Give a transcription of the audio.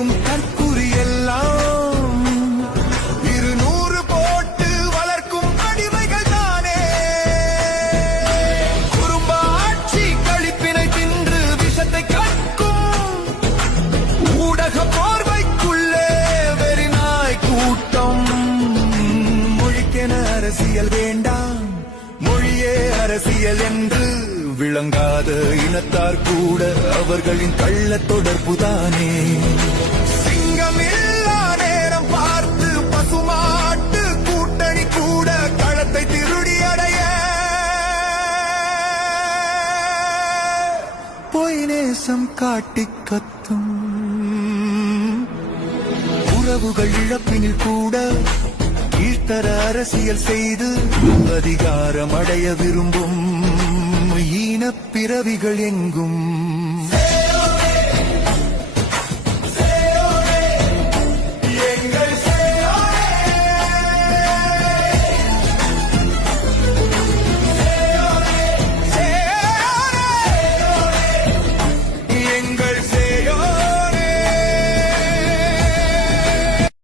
இருக்கும் தற்குறி எல்லாம் 200 போட்டு வளர்க்கும் அடிமைகள் தானே. குறும்ப ஆட்சி கழிப்பினை தின்று விஷத்தை கற்கும் ஊடக போர்வைக்குள்ளே வெறிநாய் கூட்டம். மொழிக்கென அரசியல் வேண்டாம், மொழியே அரசியல் என்று விளங்காத இனத்தார் கூட அவர்களின் கள்ள தொடர்புதானே. சிங்கமில்லா நேரம் பார்த்து பசுமாட்டு கூட்டணி கூட களத்தை திருடி அடைய பொய் நேசம் காட்டி கத்தும். உறவுகள் இழப்பினில் கூட கீழ்த்தர அரசியல் செய்து அதிகாரம் அடைய விரும்பும் ஈனப் பிறவிகள் எங்கும்